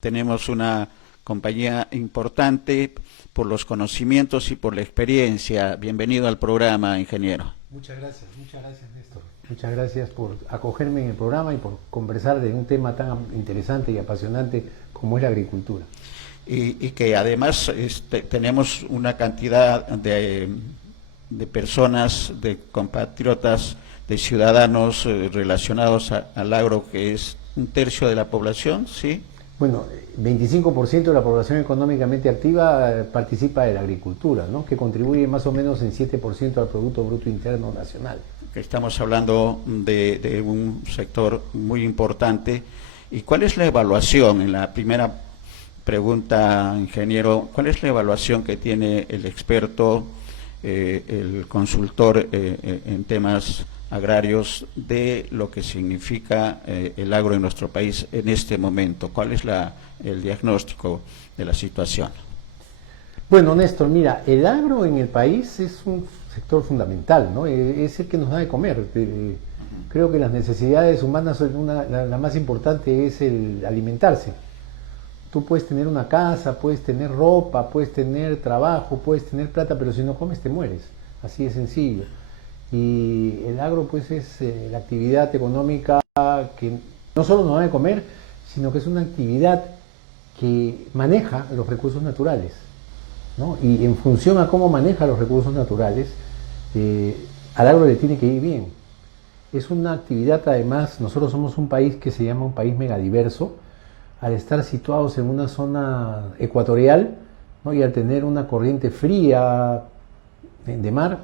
Tenemos una compañía importante por los conocimientos y por la experiencia. Bienvenido al programa, ingeniero. Muchas gracias, Néstor. Muchas gracias por acogerme en el programa y por conversar de un tema tan interesante y apasionante como es la agricultura. Y que además tenemos una cantidad de personas, de compatriotas, de ciudadanos relacionados al agro, que es un tercio de la población, ¿sí? Bueno, 25% de la población económicamente activa participa de la agricultura, ¿no? Que contribuye más o menos en 7% al Producto Bruto Interno Nacional. Estamos hablando de un sector muy importante. ¿Y cuál es la evaluación? En la primera pregunta, ingeniero, ¿cuál es la evaluación que tiene el experto, el consultor en temas agrarios de lo que significa el agro en nuestro país en este momento? ¿Cuál es el diagnóstico de la situación? Bueno, Néstor, mira, el agro en el país es un sector fundamental, ¿no? Es el que nos da de comer. Creo que las necesidades humanas, la más importante es el alimentarse. Tú puedes tener una casa, puedes tener ropa, puedes tener trabajo, puedes tener plata, pero si no comes te mueres. Así de sencillo. Y el agro pues es la actividad económica que no solo nos da de comer, sino que es una actividad que maneja los recursos naturales, ¿no? Y en función a cómo maneja los recursos naturales, al agro le tiene que ir bien. Es una actividad, además, nosotros somos un país que se llama un país megadiverso, al estar situados en una zona ecuatorial, ¿no? Y al tener una corriente fría de mar,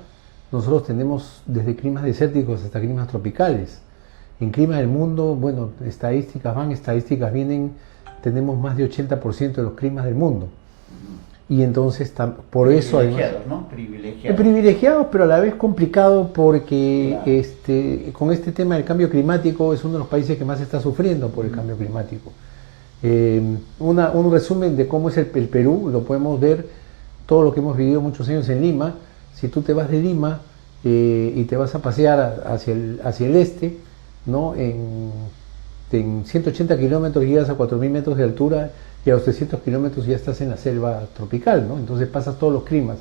nosotros tenemos desde climas desérticos hasta climas tropicales. En clima del mundo, bueno, estadísticas van, estadísticas vienen, tenemos más de 80% de los climas del mundo. Y entonces, por eso además... ¿No? Privilegiados, pero a la vez complicado porque claro. Con este tema del cambio climático es uno de los países que más está sufriendo por el cambio climático. Un resumen de cómo es el Perú, lo podemos ver, todo lo que hemos vivido muchos años en Lima. Si tú te vas de Lima y te vas a pasear hacia el este, ¿no? En 180 kilómetros llegas a 4.000 metros de altura y a los 300 kilómetros ya estás en la selva tropical, ¿no? Entonces pasas todos los climas.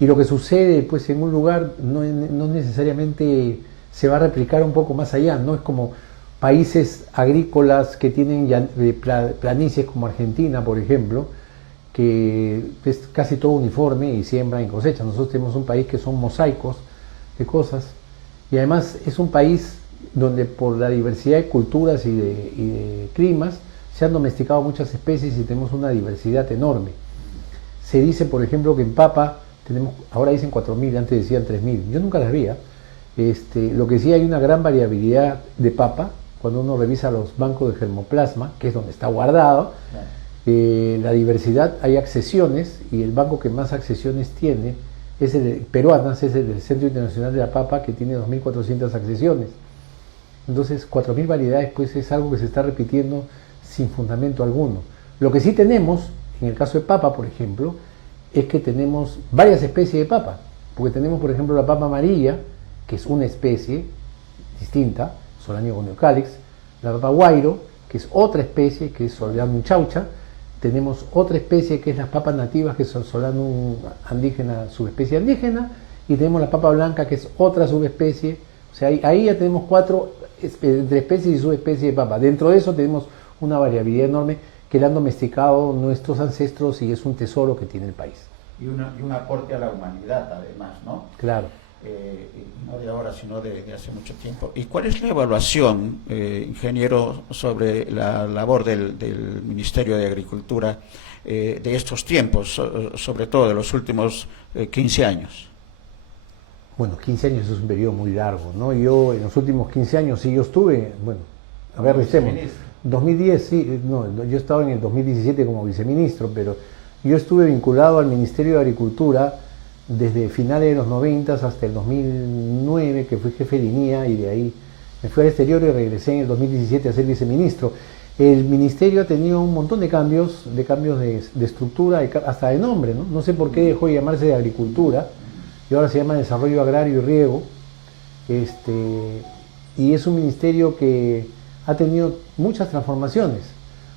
Y lo que sucede pues en un lugar no necesariamente se va a replicar un poco más allá, no es como países agrícolas que tienen planicies como Argentina, por ejemplo, que es casi todo uniforme y siembra y cosecha. Nosotros tenemos un país que son mosaicos de cosas y además es un país donde por la diversidad de culturas y de climas se han domesticado muchas especies y tenemos una diversidad enorme. Se dice, por ejemplo, que en papa tenemos, ahora dicen 4.000, antes decían 3.000, yo nunca las veía. Lo que sí hay una gran variabilidad de papa cuando uno revisa los bancos de germoplasma, que es donde está guardado. La diversidad, hay accesiones y el banco que más accesiones tiene es peruanas, es el del Centro Internacional de la Papa, que tiene 2.400 accesiones. Entonces 4.000 variedades pues es algo que se está repitiendo sin fundamento alguno. Lo que sí tenemos, en el caso de papa por ejemplo, es que tenemos varias especies de papa, porque tenemos por ejemplo la papa amarilla, que es una especie distinta, Solanio goniocalix, la papa guairo, que es otra especie, que es Solanum chaucha. Tenemos otra especie que es las papas nativas, que son Solanum andígena, subespecie andígena, y tenemos la papa blanca, que es otra subespecie. O sea, ahí ya tenemos 4 entre especies y subespecies de papa. Dentro de eso tenemos una variabilidad enorme que la han domesticado nuestros ancestros y es un tesoro que tiene el país. Y un aporte a la humanidad, además, ¿no? Claro. No de ahora, sino de hace mucho tiempo. ¿Y cuál es la evaluación, ingeniero, sobre la labor del Ministerio de Agricultura de estos tiempos, sobre todo de los últimos 15 años? Bueno, 15 años es un periodo muy largo, ¿no? Yo en los últimos 15 años sí yo estuve, bueno, a ver, restemos. 2010 sí, no, yo estaba en el 2017 como viceministro, pero yo estuve vinculado al Ministerio de Agricultura desde finales de los 90 hasta el 2009, que fui jefe de INIA, y de ahí me fui al exterior y regresé en el 2017 a ser viceministro. El ministerio ha tenido un montón de cambios de estructura, hasta de nombre, ¿no? No sé por qué dejó de llamarse de Agricultura, y ahora se llama Desarrollo Agrario y Riego, y es un ministerio que ha tenido muchas transformaciones.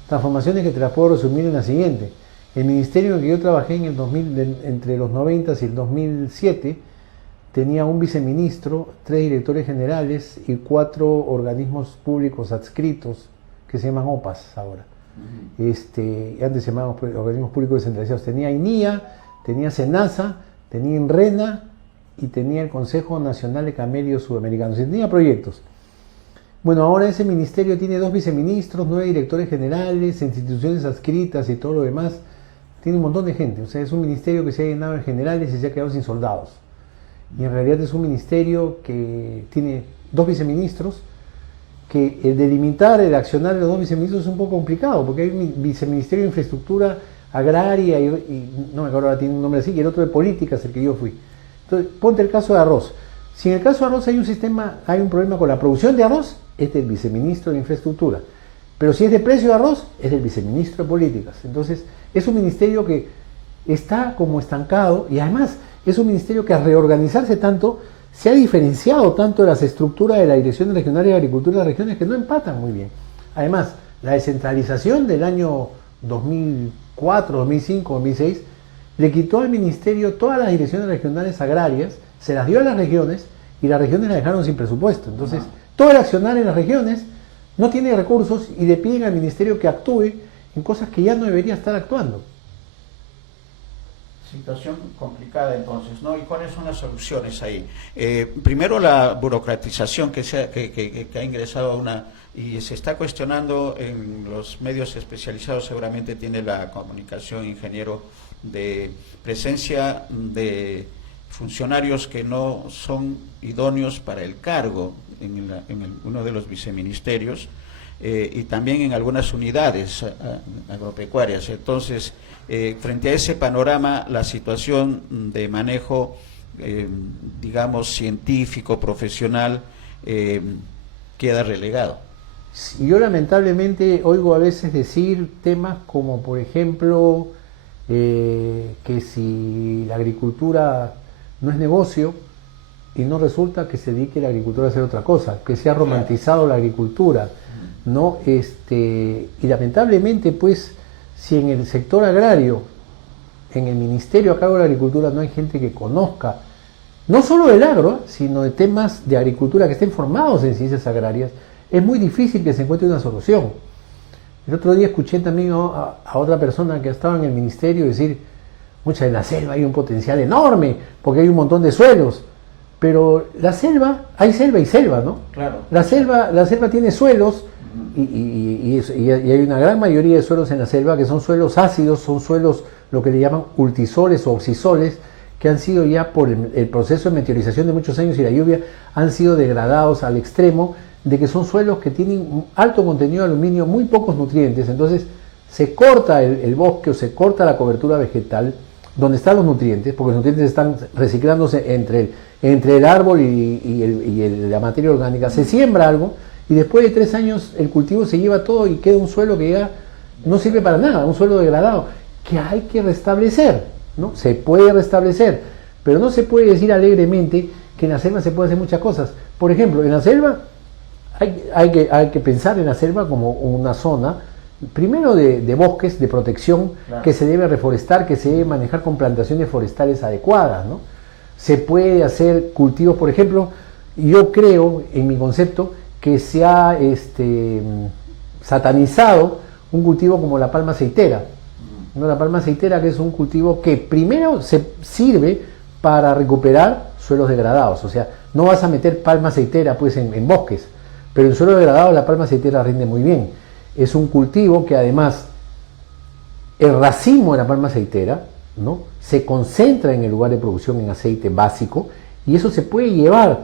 Transformaciones que te las puedo resumir en la siguiente. El ministerio en el que yo trabajé en el 2000, entre los 90 y el 2007, tenía un viceministro, 3 directores generales y 4 organismos públicos adscritos que se llaman OPAs ahora. Antes se llamaban organismos públicos descentralizados. Tenía INIA, tenía SENASA, tenía INRENA y tenía el Consejo Nacional de Camelios Sudamericanos. Y tenía proyectos. Bueno, ahora ese ministerio tiene 2 viceministros, 9 directores generales, instituciones adscritas y todo lo demás. Tiene un montón de gente. O sea, es un ministerio que se ha llenado de generales y se ha quedado sin soldados. Y en realidad es un ministerio que tiene 2 viceministros, que el delimitar el accionar de los 2 viceministros es un poco complicado, porque hay un viceministerio de infraestructura agraria y no me acuerdo, ahora tiene un nombre así, y el otro de políticas, el que yo fui. Entonces, ponte el caso de arroz. Si en el caso de arroz hay un sistema, hay un problema con la producción de arroz, es del viceministro de infraestructura. Pero si es de precio de arroz, es del viceministro de políticas. Entonces, es un ministerio que está como estancado y además es un ministerio que al reorganizarse tanto, se ha diferenciado tanto de las estructuras de la Dirección Regional de Agricultura de las regiones que no empatan muy bien. Además, la descentralización del año 2004, 2005, 2006 le quitó al ministerio todas las direcciones regionales agrarias, se las dio a las regiones y las regiones las dejaron sin presupuesto. Entonces, todo el accionar en las regiones no tiene recursos y le piden al ministerio que actúe en cosas que ya no debería estar actuando. Situación complicada entonces, ¿no? ¿Y cuáles son las soluciones ahí? Primero la burocratización que ha ingresado a una y se está cuestionando en los medios especializados, seguramente tiene la comunicación, ingeniero, de presencia de funcionarios que no son idóneos para el cargo en uno de los viceministerios y también en algunas unidades agropecuarias. Entonces, frente a ese panorama, la situación de manejo, digamos, científico, profesional, queda relegado. Yo lamentablemente oigo a veces decir temas como, por ejemplo, que si la agricultura no es negocio y no resulta que se dedique la agricultura a hacer otra cosa, que se ha romantizado la agricultura, ¿no? Y lamentablemente, pues, si en el sector agrario, en el ministerio a cargo de la agricultura no hay gente que conozca, no solo del agro, sino de temas de agricultura que estén formados en ciencias agrarias, es muy difícil que se encuentre una solución. El otro día escuché también a otra persona que estaba en el ministerio decir, mucha en la selva hay un potencial enorme, porque hay un montón de suelos, pero la selva, hay selva y selva, ¿no? Claro. La selva tiene suelos, y hay una gran mayoría de suelos en la selva que son suelos ácidos, son suelos lo que le llaman ultisoles o oxisoles, que han sido ya por el proceso de meteorización de muchos años y la lluvia, han sido degradados al extremo de que son suelos que tienen un alto contenido de aluminio, muy pocos nutrientes. Entonces se corta el bosque o se corta la cobertura vegetal donde están los nutrientes, porque los nutrientes están reciclándose entre el árbol y la materia orgánica. Se siembra algo y después de 3 años el cultivo se lleva todo y queda un suelo que ya no sirve para nada, un suelo degradado, que hay que restablecer, ¿no? Se puede restablecer, pero no se puede decir alegremente que en la selva se puede hacer muchas cosas. Por ejemplo, en la selva hay que pensar en la selva como una zona, primero de bosques, de protección, claro, que se debe reforestar, que se debe manejar con plantaciones forestales adecuadas, ¿no? Se puede hacer cultivos, por ejemplo, yo creo, en mi concepto, que se ha satanizado un cultivo como la palma aceitera, ¿no? La palma aceitera, que es un cultivo que primero se sirve para recuperar suelos degradados, o sea, no vas a meter palma aceitera pues en bosques, pero en suelo degradado la palma aceitera rinde muy bien. Es un cultivo que además el racimo de la palma aceitera, ¿no?, se concentra en el lugar de producción en aceite básico, y eso se puede llevar,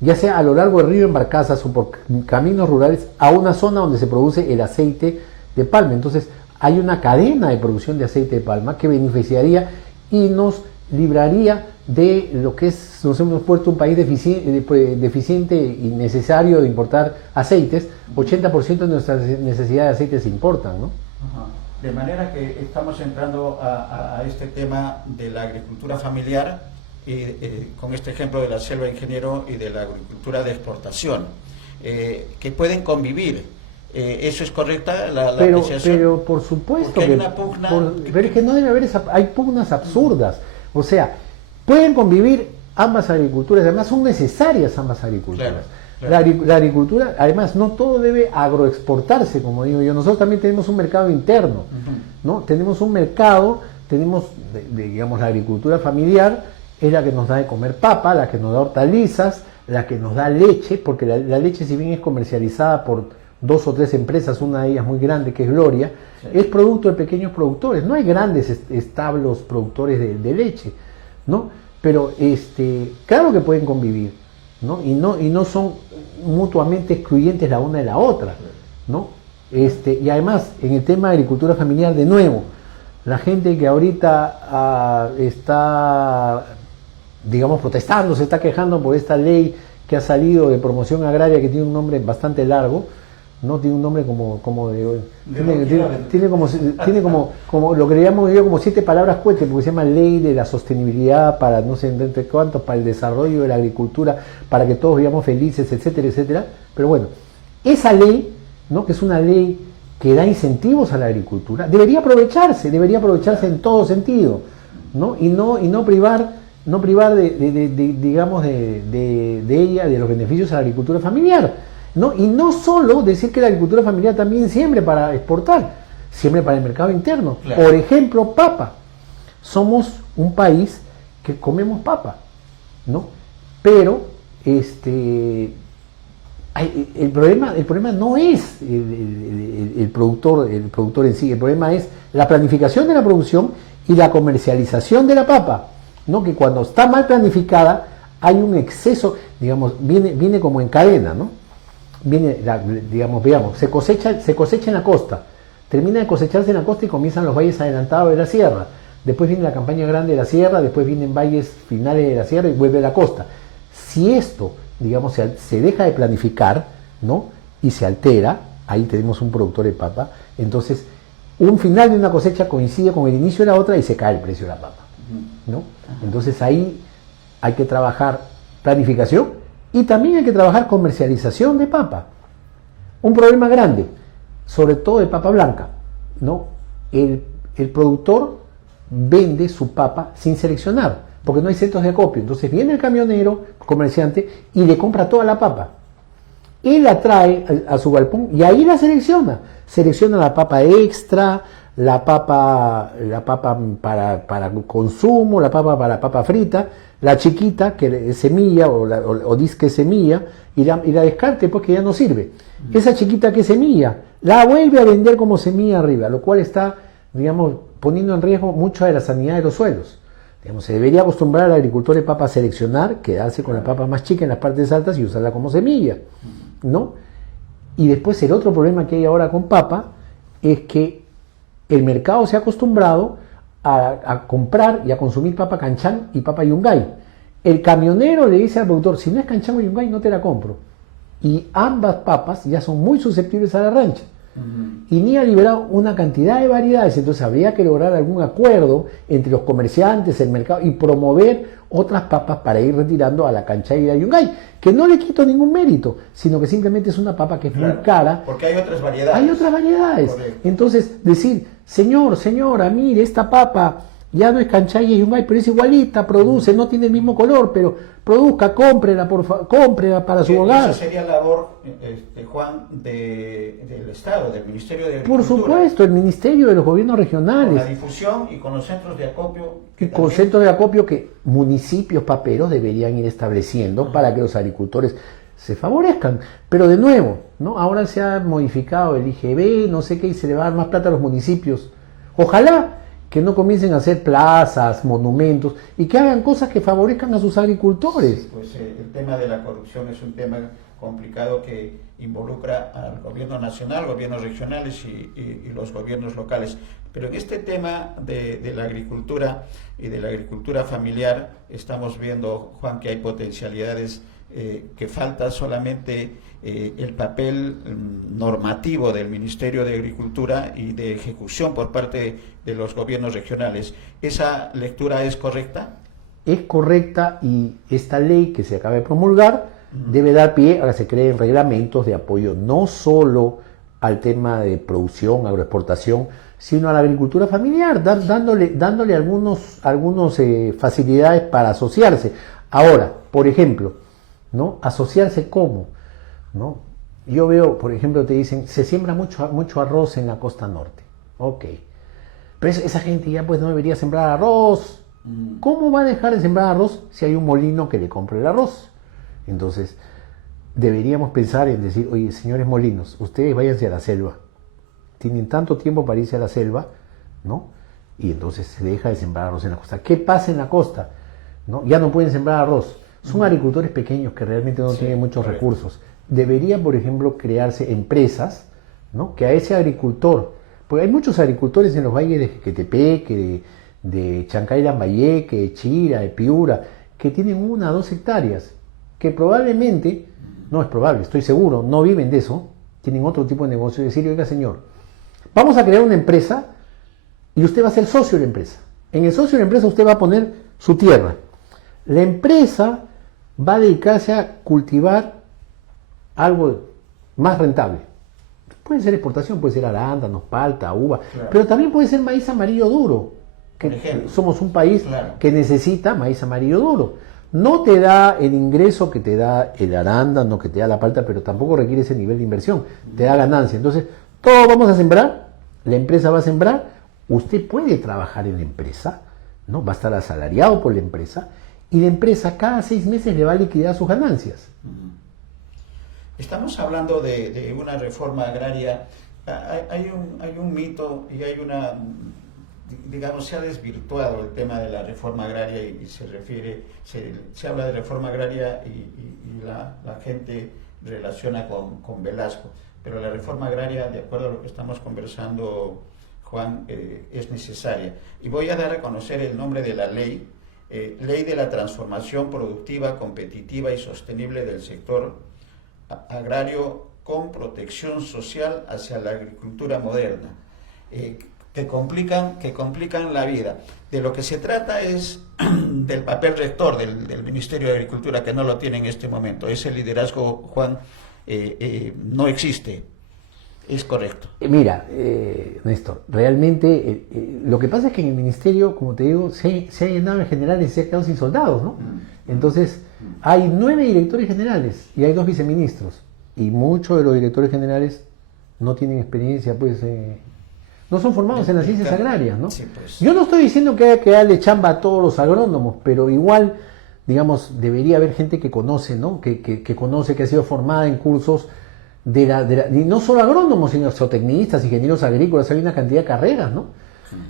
ya sea a lo largo del río en barcazas o por caminos rurales, a una zona donde se produce el aceite de palma. Entonces hay una cadena de producción de aceite de palma que beneficiaría y nos libraría de lo que es, nos hemos puesto un país deficiente y necesario de importar aceites. 80% de nuestras necesidades de aceites se importan, ¿no? Ajá. De manera que estamos entrando a este tema de la agricultura familiar, con este ejemplo de la selva, ingeniero, y de la agricultura de exportación, que pueden convivir. ¿Eso es correcta la pero, apreciación? pero por supuesto Porque hay que, una pugna pero es que no debe haber hay pugnas absurdas. O sea, pueden convivir ambas agriculturas, además son necesarias ambas agriculturas. Claro. La agricultura, además, no todo debe agroexportarse, como digo yo. Nosotros también tenemos un mercado interno, ¿no? Tenemos un mercado, tenemos, digamos, la agricultura familiar, es la que nos da de comer papa, la que nos da hortalizas, la que nos da leche, porque la leche, si bien es comercializada por 2 o 3 empresas, una de ellas muy grande, que es Gloria, sí, es producto de pequeños productores. No hay grandes establos productores de leche, ¿no? Pero claro que pueden convivir, ¿no? Y no son mutuamente excluyentes la una de la otra, ¿no? Y además, en el tema de agricultura familiar, de nuevo, la gente que ahorita está, digamos, protestando, se está quejando por esta ley que ha salido de promoción agraria, que tiene un nombre bastante largo, no tiene un nombre tiene como lo que le llamo yo como 7 palabras cohete, porque se llama ley de la sostenibilidad para no sé entre cuántos, para el desarrollo de la agricultura, para que todos vivamos felices, etcétera, etcétera. Pero bueno, esa ley, ¿no?, que es una ley que da incentivos a la agricultura, debería aprovecharse en todo sentido, ¿no? Y no privar digamos de ella, de los beneficios a la agricultura familiar, ¿no? Y no solo decir que la agricultura familiar también siembre para exportar, siembre para el mercado interno. Claro. Por ejemplo, papa. Somos un país que comemos papa, ¿no? Pero el problema no es el productor en sí, el problema es la planificación de la producción y la comercialización de la papa, ¿no? Que cuando está mal planificada hay un exceso, digamos, viene como en cadena, ¿no? Veamos, se cosecha en la costa, termina de cosecharse en la costa y comienzan los valles adelantados de la sierra, después viene la campaña grande de la sierra, después vienen valles finales de la sierra y vuelve a la costa. Si esto, digamos, se deja de planificar, ¿no?, y se altera, ahí tenemos un productor de papa, entonces un final de una cosecha coincide con el inicio de la otra y se cae el precio de la papa, ¿no? Entonces ahí hay que trabajar planificación y también hay que trabajar comercialización de papa. Un problema grande, sobre todo de papa blanca, ¿no? El productor vende su papa sin seleccionar, porque no hay centros de acopio. Entonces viene el camionero, comerciante, y le compra toda la papa. Él la trae a su galpón y ahí la selecciona. Selecciona la papa extra, la papa para consumo, la papa para papa frita, la chiquita que es semilla o disque semilla y la descarte porque ya no sirve. Esa chiquita que es semilla la vuelve a vender como semilla arriba, lo cual está, digamos, poniendo en riesgo mucho de la sanidad de los suelos. Digamos, se debería acostumbrar al agricultor de papa a seleccionar, quedarse con la papa más chica en las partes altas y usarla como semilla, ¿no? Y después el otro problema que hay ahora con papa es que el mercado se ha acostumbrado a comprar y a consumir papa canchán y papa yungay. El camionero le dice al productor, si no es canchán o yungay no te la compro. Y ambas papas ya son muy susceptibles a la rancha. Y ni ha liberado una cantidad de variedades, entonces habría que lograr algún acuerdo entre los comerciantes, el mercado, y promover otras papas para ir retirando a la cancha y a yungay, que no le quito ningún mérito, sino que simplemente es una papa que es muy cara. Porque hay otras variedades. Hay otras variedades. Correcto. Entonces, decir, señora, mire, esta papa ya no es canchay y yungay, pero es igualita, produce, no tiene el mismo color, pero produzca, cómprela para su hogar. Esa sería labor, Juan, del Estado, del Ministerio de Agricultura. Por supuesto, el Ministerio, de los gobiernos regionales. Con la difusión y con los centros de acopio. Y con centros de acopio que municipios paperos deberían ir estableciendo para que los agricultores se favorezcan. Pero de nuevo, ¿no? Ahora se ha modificado el IGB, no sé qué, y se le va a dar más plata a los municipios. Ojalá que no comiencen a hacer plazas, monumentos, y que hagan cosas que favorezcan a sus agricultores. Sí, pues el tema de la corrupción es un tema complicado que involucra al gobierno nacional, gobiernos regionales y los gobiernos locales. Pero en este tema de la agricultura y de la agricultura familiar, estamos viendo, Juan, que hay potencialidades, que falta solamente el papel normativo del Ministerio de Agricultura y de ejecución por parte de los gobiernos regionales. ¿Esa lectura es correcta? Es correcta, y esta ley que se acaba de promulgar debe dar pie a que se creen reglamentos de apoyo no solo al tema de producción, agroexportación, sino a la agricultura familiar, dándole algunos facilidades para asociarse. Ahora, por ejemplo, ¿no? Asociarse ¿cómo? ¿No? Yo veo, por ejemplo, te dicen, se siembra mucho arroz en la costa norte. Ok. Pero esa gente ya pues no debería sembrar arroz. ¿Cómo va a dejar de sembrar arroz si hay un molino que le compre el arroz? Entonces, deberíamos pensar en decir, oye, señores molinos, ustedes váyanse a la selva. Tienen tanto tiempo para irse a la selva, ¿no? Y entonces se deja de sembrar arroz en la costa. ¿Qué pasa en la costa? ¿No? Ya no pueden sembrar arroz. Son agricultores pequeños que realmente no tienen muchos recursos. Debería, por ejemplo, crearse empresas, ¿no? Que a ese agricultor, porque hay muchos agricultores en los valles de Jequetepeque, de Chancay Lambayeque, de Chira, de Piura, que tienen 1 o 2 hectáreas, que probablemente, no es probable, estoy seguro, no viven de eso, tienen otro tipo de negocio, y decir, oiga señor, vamos a crear una empresa y usted va a ser socio de la empresa. En el socio de la empresa usted va a poner su tierra. La empresa va a dedicarse a cultivar algo más rentable. Puede ser exportación, puede ser arándanos, palta, uva, claro. Pero también puede ser maíz amarillo duro. Que somos un país que necesita maíz amarillo duro. No te da el ingreso que te da el arándano, que te da la palta, pero tampoco requiere ese nivel de inversión. Te da ganancia. Entonces, todos vamos a sembrar, la empresa va a sembrar, usted puede trabajar en la empresa, ¿no? Va a estar asalariado por la empresa, y la empresa cada 6 meses le va a liquidar sus ganancias. Estamos hablando de una reforma agraria. Hay un mito y hay una, digamos, se ha desvirtuado el tema de la reforma agraria y se habla de reforma agraria y la gente relaciona con Velasco. Pero la reforma agraria, de acuerdo a lo que estamos conversando, Juan, es necesaria. Y voy a dar a conocer el nombre de la ley, Ley de la Transformación Productiva, Competitiva y Sostenible del Sector Agrario con Protección Social hacia la Agricultura Moderna, que complican la vida. De lo que se trata es del papel rector del Ministerio de Agricultura, que no lo tiene en este momento. Ese liderazgo, Juan, no existe. Es correcto. Mira, Néstor, realmente lo que pasa es que en el ministerio, como te digo, se ha llenado en general y se ha quedado sin soldados, ¿no? Entonces, hay 9 directores generales y hay 2 viceministros. Y muchos de los directores generales no tienen experiencia, pues, no son formados en las ciencias agrarias, ¿no? Sí, pues. Yo no estoy diciendo que haya que darle chamba a todos los agrónomos, pero igual, digamos, debería haber gente que conoce, ¿no? Que conoce, que ha sido formada en cursos y no solo agrónomos, sino zootecnistas, ingenieros agrícolas, hay una cantidad de carreras, ¿no?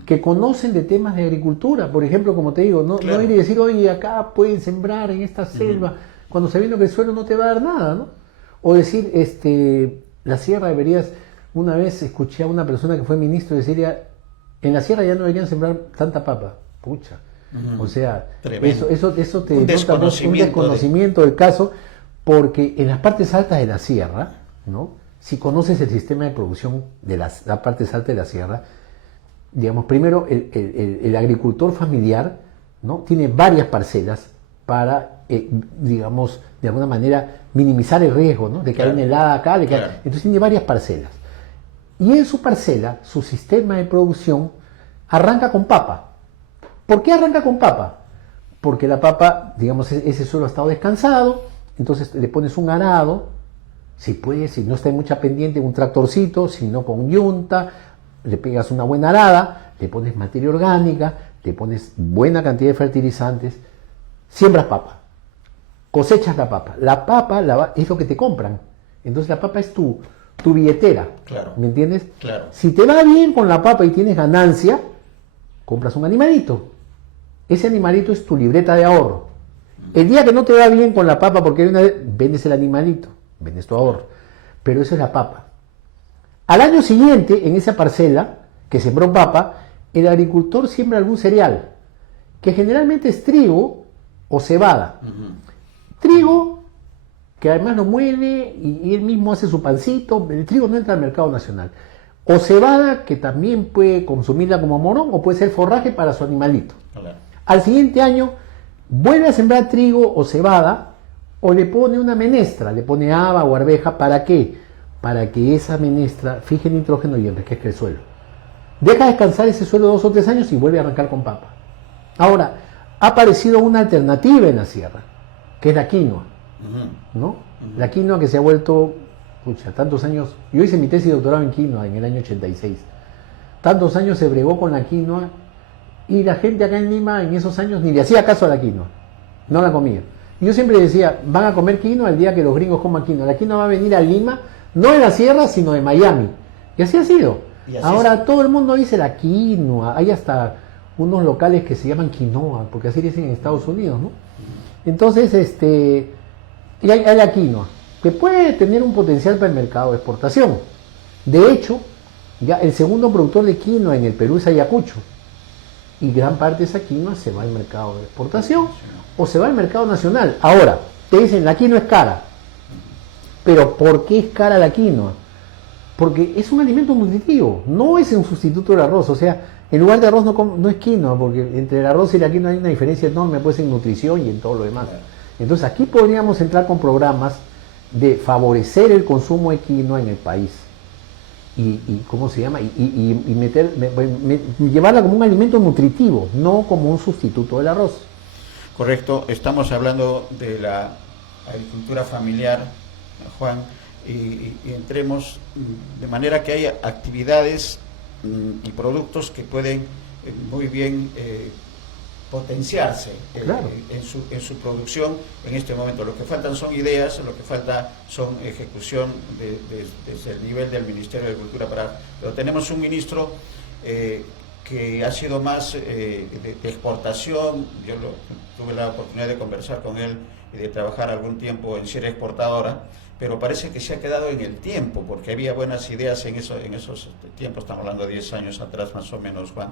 Que conocen de temas de agricultura, por ejemplo, como te digo, no ir y decir, oye, acá pueden sembrar en esta selva, cuando sabiendo que el suelo no te va a dar nada, ¿no? O decir, la sierra deberías, una vez escuché a una persona que fue ministro decir, en la sierra ya no deberían sembrar tanta papa, pucha. O sea, eso te denota un desconocimiento del caso, porque en las partes altas de la sierra, ¿no? Si conoces el sistema de producción de las partes altas de la sierra, digamos, primero el agricultor familiar, ¿no? Tiene varias parcelas para, digamos, de alguna manera minimizar el riesgo, ¿no? De que haya una helada acá, entonces tiene varias parcelas. Y en su parcela, su sistema de producción arranca con papa. ¿Por qué arranca con papa? Porque la papa, digamos, ese suelo ha estado descansado, entonces le pones un arado, si puedes, si no está en mucha pendiente, un tractorcito, si no con yunta, le pegas una buena arada, le pones materia orgánica, le pones buena cantidad de fertilizantes, siembras papa, cosechas la papa. La papa es lo que te compran, entonces la papa es tu billetera, claro. ¿Me entiendes? Claro. Si te va bien con la papa y tienes ganancia, compras un animalito. Ese animalito es tu libreta de ahorro. El día que no te va bien con la papa, porque vendes el animalito, vendes tu ahorro. Pero eso es la papa. Al año siguiente, en esa parcela que sembró papa, el agricultor siembra algún cereal, que generalmente es trigo o cebada. Trigo, que además lo muele y él mismo hace su pancito. El trigo no entra al mercado nacional. O cebada, que también puede consumirla como morón, o puede ser forraje para su animalito. Hola. Al siguiente año vuelve a sembrar trigo o cebada, o le pone una menestra, le pone haba o arveja. ¿Para qué? para que esa menestra fije nitrógeno y enriquezca el suelo. Deja descansar ese suelo 2 o 3 años y vuelve a arrancar con papa. Ahora, ha aparecido una alternativa en la sierra, que es la quinoa, ¿no? La quinoa que se ha vuelto, tantos años. Yo hice mi tesis de doctorado en quinoa en el año 86. Tantos años se bregó con la quinoa y la gente acá en Lima en esos años ni le hacía caso a la quinoa, no la comía. Y yo siempre decía, van a comer quinoa el día que los gringos coman quinoa. La quinoa va a venir a Lima, no de la sierra, sino de Miami. Y así ha sido. Ahora todo el mundo dice la quinoa. Hay hasta unos locales que se llaman quinoa, porque así dicen en Estados Unidos, ¿no? Entonces, y hay la quinoa, que puede tener un potencial para el mercado de exportación. De hecho, ya el segundo productor de quinoa en el Perú es Ayacucho. Y gran parte de esa quinoa se va al mercado de exportación o se va al mercado nacional. Ahora, te dicen, la quinoa es cara. Pero ¿por qué es cara la quinoa? Porque es un alimento nutritivo, no es un sustituto del arroz. O sea, en lugar de arroz no es quinoa, porque entre el arroz y la quinoa hay una diferencia enorme, pues en nutrición y en todo lo demás. Entonces aquí podríamos entrar con programas de favorecer el consumo de quinoa en el país. Y ¿cómo se llama? Llevarla como un alimento nutritivo, no como un sustituto del arroz. Correcto, estamos hablando de la agricultura familiar, Juan, y entremos de manera que haya actividades y productos que pueden muy bien potenciarse claro. en su producción en este momento. Lo que faltan son ideas, lo que falta son ejecución desde el nivel del Ministerio de Agricultura. Pero tenemos un ministro que ha sido más de exportación. Yo tuve la oportunidad de conversar con él y de trabajar algún tiempo en Sierra Exportadora, pero parece que se ha quedado en el tiempo, porque había buenas ideas en esos tiempos, estamos hablando de 10 años atrás más o menos, Juan.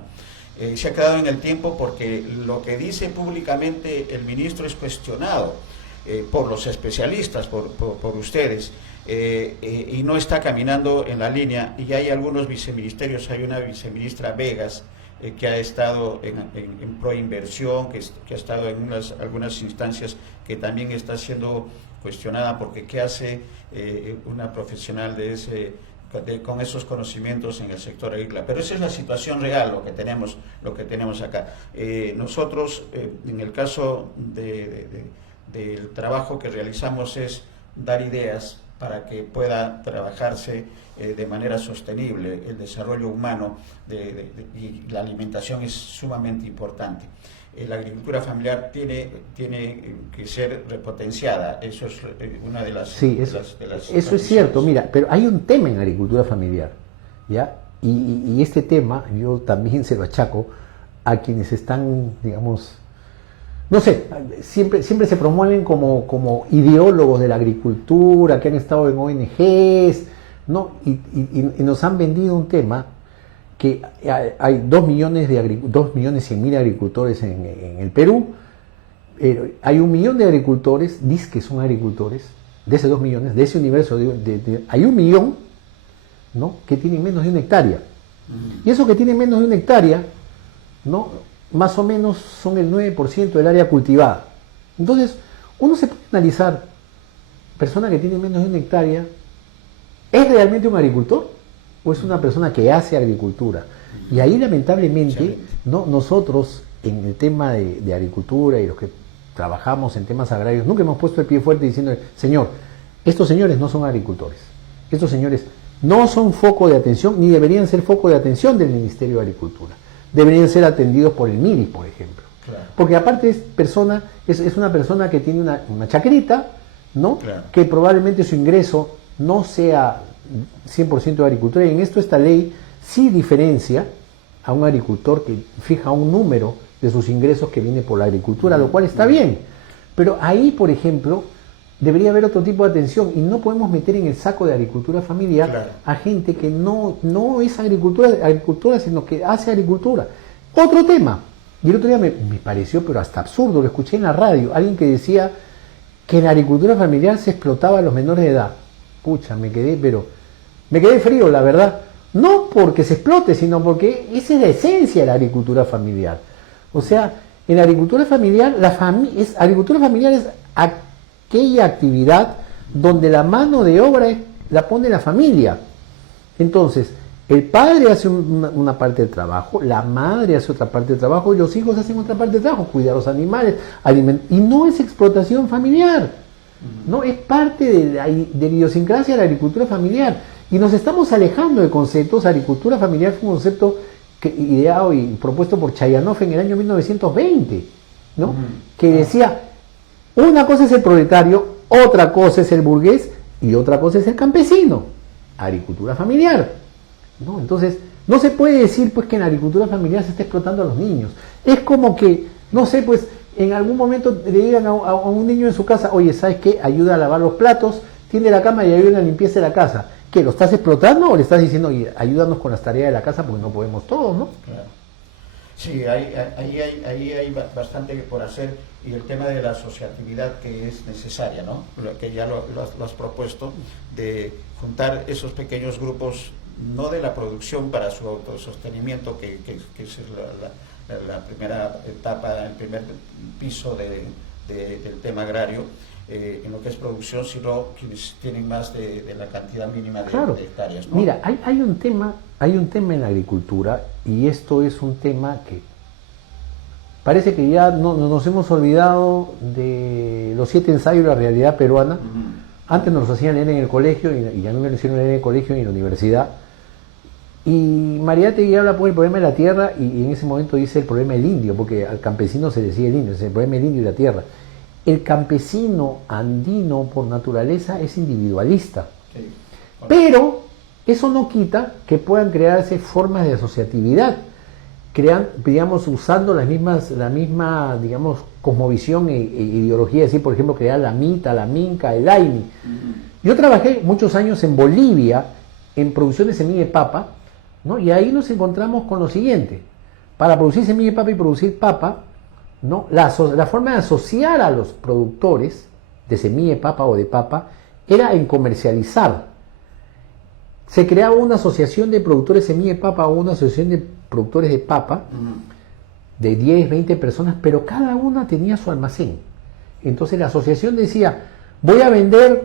Se ha quedado en el tiempo porque lo que dice públicamente el ministro es cuestionado por los especialistas, por ustedes, y no está caminando en la línea. Y hay algunos viceministerios, hay una viceministra Vegas, que ha estado en proinversión, que ha estado en algunas instancias, que también está siendo cuestionada porque qué hace una profesional con esos conocimientos en el sector agrícola. Pero esa es la situación real, lo que tenemos acá. Nosotros, en el caso del trabajo que realizamos, es dar ideas para que pueda trabajarse de manera sostenible el desarrollo humano y la alimentación es sumamente importante. La agricultura familiar tiene que ser repotenciada, eso es una de las... Sí, eso es cierto, mira, pero hay un tema en agricultura familiar, ¿ya? Y este tema yo también se lo achaco a quienes están, digamos, no sé, siempre se promueven como ideólogos de la agricultura, que han estado en ONGs, ¿no? Y nos han vendido un tema que hay 2.100.000 agricultores en el Perú. Hay 1 millón de agricultores, dice que son agricultores, de ese 2 millones, de ese universo, hay 1 millón, ¿no?, que tienen menos de 1 hectárea. Y eso que tienen menos de 1 hectárea, ¿no?, más o menos son el 9% del área cultivada. Entonces, uno se puede analizar, persona que tiene menos de 1 hectárea, ¿es realmente un agricultor o es una persona que hace agricultura? Y ahí lamentablemente, ¿no?, nosotros en el tema de agricultura y los que trabajamos en temas agrarios, nunca hemos puesto el pie fuerte diciendo, señor, estos señores no son agricultores, estos señores no son foco de atención, ni deberían ser foco de atención del Ministerio de Agricultura, deberían ser atendidos por el MIRI, por ejemplo. Claro. Porque aparte es una persona que tiene una chacrita, ¿no?, claro, que probablemente su ingreso no sea 100% de agricultura, y en esto esta ley sí diferencia a un agricultor que fija un número de sus ingresos que viene por la agricultura, lo cual está bien, pero ahí, por ejemplo, debería haber otro tipo de atención, y no podemos meter en el saco de agricultura familiar, claro, a gente que no es agricultura, sino que hace agricultura. Otro tema, y el otro día me pareció, pero hasta absurdo, lo escuché en la radio, alguien que decía que en la agricultura familiar se explotaba a los menores de edad. Pucha, me quedé frío, la verdad. No porque se explote, sino porque esa es la esencia de la agricultura familiar. O sea, en la agricultura familiar, agricultura familiar es aquella actividad donde la mano de obra es la pone la familia. Entonces, el padre hace una parte del trabajo, la madre hace otra parte del trabajo y los hijos hacen otra parte del trabajo, cuidar a los animales, y no es explotación familiar, no es parte de la idiosincrasia de la agricultura familiar. Y nos estamos alejando de conceptos. Agricultura familiar fue un concepto ideado y propuesto por Chayanov en el año 1920, ¿no? Que decía, una cosa es el proletario, otra cosa es el burgués y otra cosa es el campesino. Agricultura familiar, ¿no? Entonces, no se puede decir pues que en la agricultura familiar se está explotando a los niños. Es como que, no sé, pues en algún momento le digan a un niño en su casa, oye, ¿sabes qué? Ayuda a lavar los platos, tiende la cama y ayuda en la limpieza de la casa. ¿Qué, lo estás explotando o le estás diciendo, oye, ayúdanos con las tareas de la casa porque no podemos todos, ¿no? Claro. Sí, ahí hay bastante por hacer, y el tema de la asociatividad que es necesaria, ¿no? Que ya lo has propuesto, de juntar esos pequeños grupos, no de la producción para su autosostenimiento, que es la primera etapa, el primer piso del tema agrario, en lo que es producción, sino quienes tienen más de la cantidad mínima de hectáreas, ¿no? Mira, hay un tema en la agricultura, y esto es un tema que parece que ya nos hemos olvidado de los 7 ensayos de la realidad peruana. Antes nos los hacían leer en el colegio, y ya no me lo hicieron leer en el colegio ni en la universidad. Y Mariátegui habla por el problema de la tierra, y en ese momento dice el problema del indio, porque al campesino se decía el indio, es el problema del indio y la tierra. El campesino andino por naturaleza es individualista, sí. Bueno. Pero eso no quita que puedan crearse formas de asociatividad, digamos, usando la misma, digamos, cosmovisión e ideología, es decir, por ejemplo, crear la MITA, la MINCA, el AINI. Yo trabajé muchos años en Bolivia en producción de semilla de papa, ¿no? Y ahí nos encontramos con lo siguiente: para producir semilla de papa y producir papa, ¿no? La forma de asociar a los productores de semilla de papa o de papa era en comercializar. Se creaba una asociación de productores de semilla de papa o una asociación de productores de papa de 10, 20 personas, pero cada una tenía su almacén. Entonces la asociación decía, voy a vender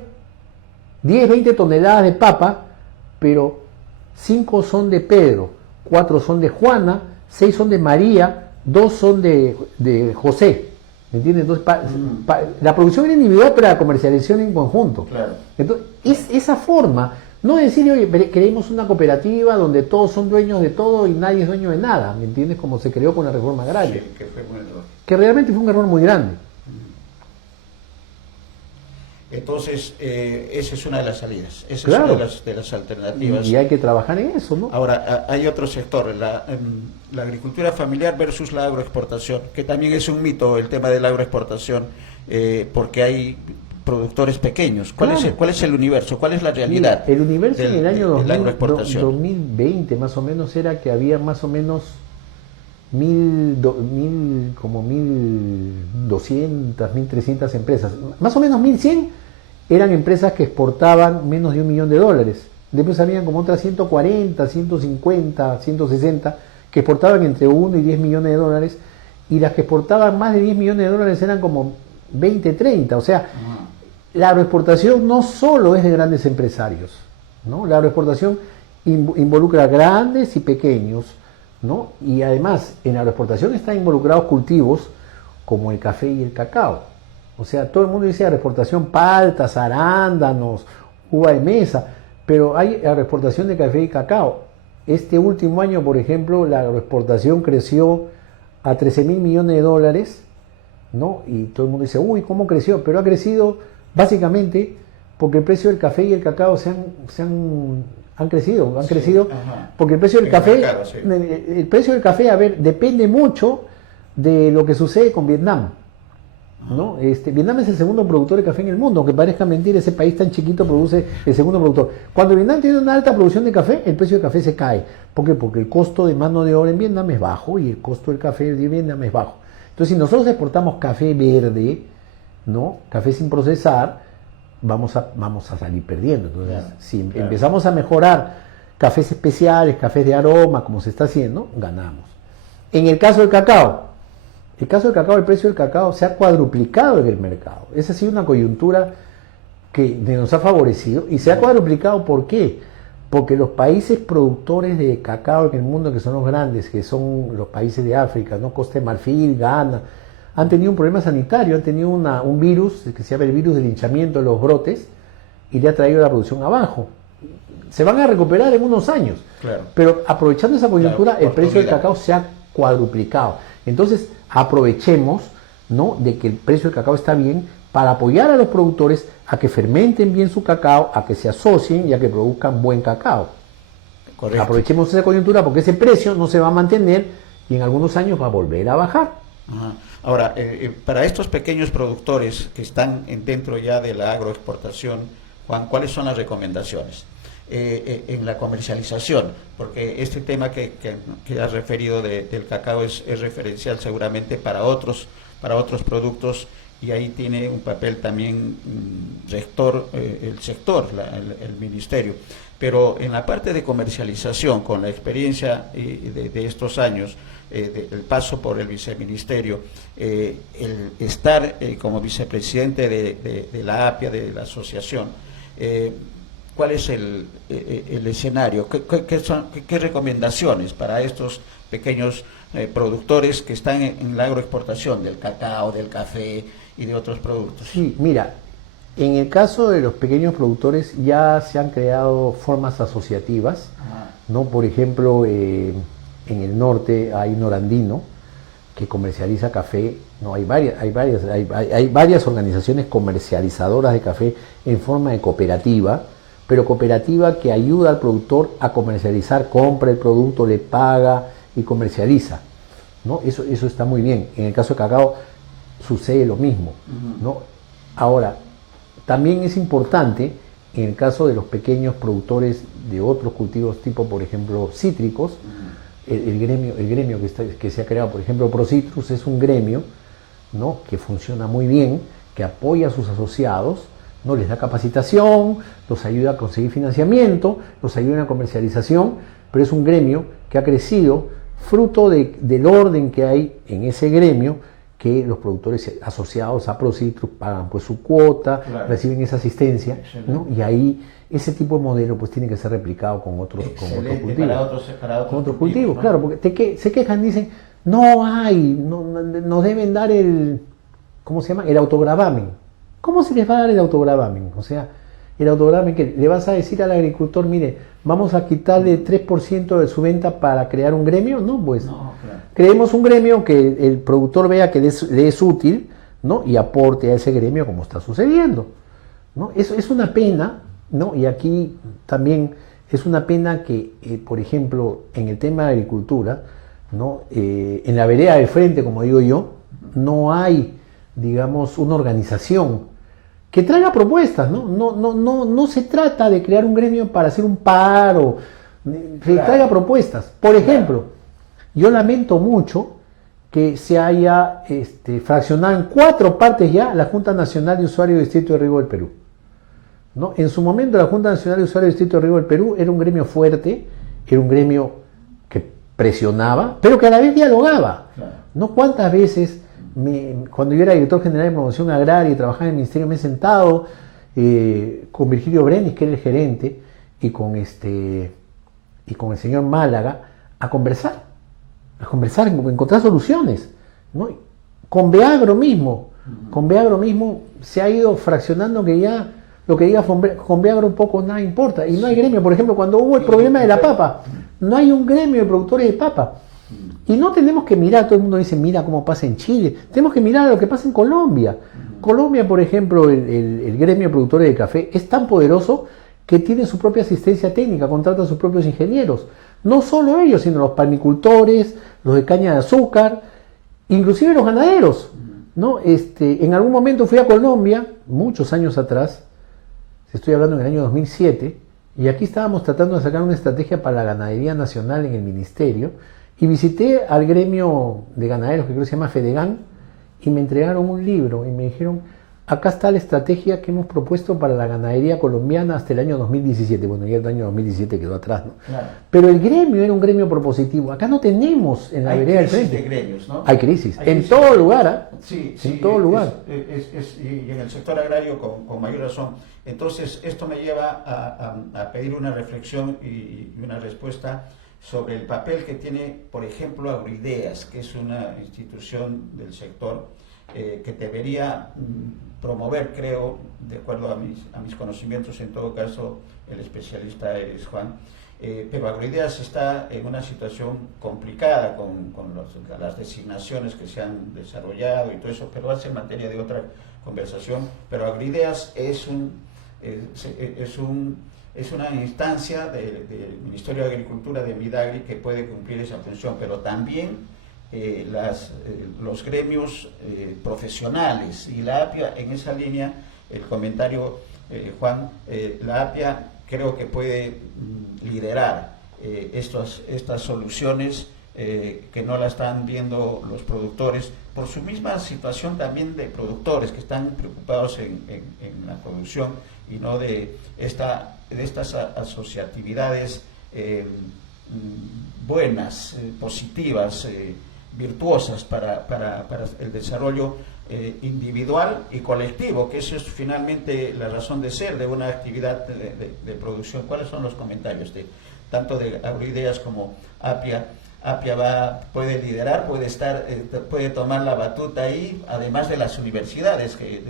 10, 20 toneladas de papa, pero 5 son de Pedro, 4 son de Juana, 6 son de María, 2 son de José, ¿me entiendes? Entonces, la producción era individual, pero la comercialización en conjunto. Claro. Entonces, esa forma, no decir, oye, queremos una cooperativa donde todos son dueños de todo y nadie es dueño de nada, ¿me entiendes? Como se creó con la reforma agraria. Sí, que fue un error. Que realmente fue un error muy grande. Entonces, esa es una de las salidas, esa es una de las alternativas. Y hay que trabajar en eso, ¿no? Ahora, hay otro sector, la agricultura familiar versus la agroexportación, que también es un mito el tema de la agroexportación, porque hay productores pequeños. ¿Cuál es el universo? ¿Cuál es la realidad? Mira, el universo en el año 2020 más o menos era que había más o menos 1.200, 1.300 empresas. Más o menos 1.100 eran empresas que exportaban menos de $1 millón. Después habían como otras 140, 150, 160 que exportaban entre 1 y 10 millones de dólares, y las que exportaban más de 10 millones de dólares eran como 20, 30. O sea, la agroexportación no solo es de grandes empresarios, ¿no? La agroexportación involucra grandes y pequeños, ¿no? Y además en la agroexportación están involucrados cultivos como el café y el cacao. O sea, todo el mundo dice agroexportación paltas, arándanos, uva de mesa, pero hay agroexportación de café y cacao. Este último año, por ejemplo, la agroexportación creció a $13.000 millones, ¿no? Y todo el mundo dice, uy, ¿cómo creció? Pero ha crecido básicamente porque el precio del café y el cacao han crecido, porque el precio del café, el precio del café, a ver, depende mucho de lo que sucede con Vietnam, ¿no? Vietnam es el segundo productor de café en el mundo, aunque parezca mentira, ese país tan chiquito produce el segundo productor. Cuando Vietnam tiene una alta producción de café, el precio del café se cae. ¿Por qué? Porque el costo de mano de obra en Vietnam es bajo y el costo del café de Vietnam es bajo. Entonces, si nosotros exportamos café verde, ¿no? Café sin procesar, vamos a salir perdiendo. Entonces, si empezamos a mejorar cafés especiales, cafés de aroma, como se está haciendo, ganamos. En el caso del cacao, el precio del cacao se ha cuadruplicado en el mercado. Esa ha sido una coyuntura que nos ha favorecido y se ha cuadruplicado. ¿Por qué? Porque los países productores de cacao en el mundo, que son los grandes, que son los países de África, ¿no? Costa de Marfil, Ghana, han tenido un problema sanitario, han tenido un virus que se llama el virus del hinchamiento de los brotes y le ha traído la producción abajo. Se van a recuperar en unos años, claro. Pero aprovechando esa coyuntura, el precio del cacao se ha cuadruplicado. Entonces aprovechemos, ¿no?, de que el precio del cacao está bien para apoyar a los productores a que fermenten bien su cacao, a que se asocien y a que produzcan buen cacao. Correcto. Aprovechemos esa coyuntura porque ese precio no se va a mantener y en algunos años va a volver a bajar. Ajá. Ahora, para estos pequeños productores que están dentro ya de la agroexportación, Juan, ¿cuáles son las recomendaciones en la comercialización? Porque este tema que has referido del cacao es referencial seguramente para otros productos, y ahí tiene un papel también rector el sector, el ministerio. Pero en la parte de comercialización, con la experiencia de estos años, el paso por el viceministerio, el estar como vicepresidente de la APIA, de la asociación, ¿cuál es el escenario? ¿Qué recomendaciones para estos pequeños productores que están en la agroexportación del cacao, del café y de otros productos? Sí, mira, en el caso de los pequeños productores ya se han creado formas asociativas, ¿no? Por ejemplo, en el norte hay Norandino, que comercializa café, ¿no? Hay varias organizaciones comercializadoras de café en forma de cooperativa, pero cooperativa que ayuda al productor a comercializar, compra el producto, le paga y comercializa, ¿no? Eso está muy bien. En el caso de cacao sucede lo mismo, ¿no? Ahora, también es importante, en el caso de los pequeños productores de otros cultivos tipo, por ejemplo, cítricos, el gremio que se ha creado, por ejemplo, ProCitrus es un gremio, ¿no?, que funciona muy bien, que apoya a sus asociados, ¿no?, les da capacitación, los ayuda a conseguir financiamiento, los ayuda en la comercialización, pero es un gremio que ha crecido fruto del orden que hay en ese gremio, que los productores asociados a ProCitrus pagan pues su cuota, claro, reciben esa asistencia, ¿no? Y ahí ese tipo de modelo pues tiene que ser replicado con otros cultivos. Para otros cultivos, ¿no? Claro, porque se quejan, dicen, no deben dar ¿cómo se llama? El autogravamen. ¿Cómo se les va a dar el autogravamen? O sea, el autogravamen que le vas a decir al agricultor, mire, vamos a quitarle 3% de su venta para crear un gremio, ¿no? Pues no, claro. Creemos un gremio que el productor vea que le es útil, ¿no?, y aporte a ese gremio como está sucediendo, ¿no? Eso es una pena, ¿no? Y aquí también es una pena que, por ejemplo, en el tema de agricultura, ¿no?, en la vereda del frente, como digo yo, no hay, digamos, una organización que traiga propuestas, ¿no? No se trata de crear un gremio para hacer un paro, que traiga propuestas. Por ejemplo, yo lamento mucho que se haya fraccionado en 4 partes ya la Junta Nacional de Usuarios del Distrito de Riego del Perú, ¿no? En su momento la Junta Nacional de Usuarios del Distrito de Riego del Perú era un gremio fuerte, era un gremio que presionaba, pero que a la vez dialogaba, ¿no? ¿Cuántas veces cuando yo era director general de promoción agraria y trabajaba en el ministerio, me he sentado con Virgilio Brenis, que era el gerente, y con el señor Málaga a conversar, encontrar soluciones, ¿no? Con Beagro mismo se ha ido fraccionando, que ya lo que diga con Beagro un poco nada importa, y no hay gremio. Por ejemplo, cuando hubo el problema de la papa, no hay un gremio de productores de papa. Y no tenemos que mirar, todo el mundo dice, mira cómo pasa en Chile, tenemos que mirar lo que pasa en Colombia. Colombia, por ejemplo, el gremio de productores de café es tan poderoso que tiene su propia asistencia técnica, contrata a sus propios ingenieros. No solo ellos, sino los palmicultores, los de caña de azúcar, inclusive los ganaderos, ¿no? En algún momento fui a Colombia, muchos años atrás, estoy hablando en el año 2007, y aquí estábamos tratando de sacar una estrategia para la ganadería nacional en el ministerio, y visité al gremio de ganaderos, que creo que se llama Fedegan, y me entregaron un libro y me dijeron, acá está la estrategia que hemos propuesto para la ganadería colombiana hasta el año 2017. Bueno, ya el año 2017 quedó atrás, ¿no? Claro. Pero el gremio era un gremio propositivo. Acá no tenemos en la vereda del frente. Hay crisis de gremios, ¿no? Hay crisis. Hay En crisis todo de lugar, gremios. ¿ah? Sí, En todo lugar. Y en el sector agrario con mayor razón. Entonces, esto me lleva a pedir una reflexión y una respuesta sobre el papel que tiene, por ejemplo, Agroideas, que es una institución del sector que debería promover, creo, de acuerdo a mis conocimientos, en todo caso, el especialista es Juan, pero Agroideas está en una situación complicada con las designaciones que se han desarrollado y todo eso, pero va a ser materia de otra conversación. Pero Agroideas es una instancia del Ministerio de Agricultura, de Midagri, que puede cumplir esa función, pero también los gremios profesionales y la APIA en esa línea. El comentario, Juan, la APIA creo que puede liderar estas soluciones que no la están viendo los productores, por su misma situación también de productores que están preocupados en la producción y no de estas asociatividades buenas, positivas, virtuosas para el desarrollo individual y colectivo, que eso es finalmente la razón de ser de una actividad de producción. ¿Cuáles son los comentarios tanto de Agroideas como APIA? APIA puede liderar, puede tomar la batuta ahí, además de las universidades, que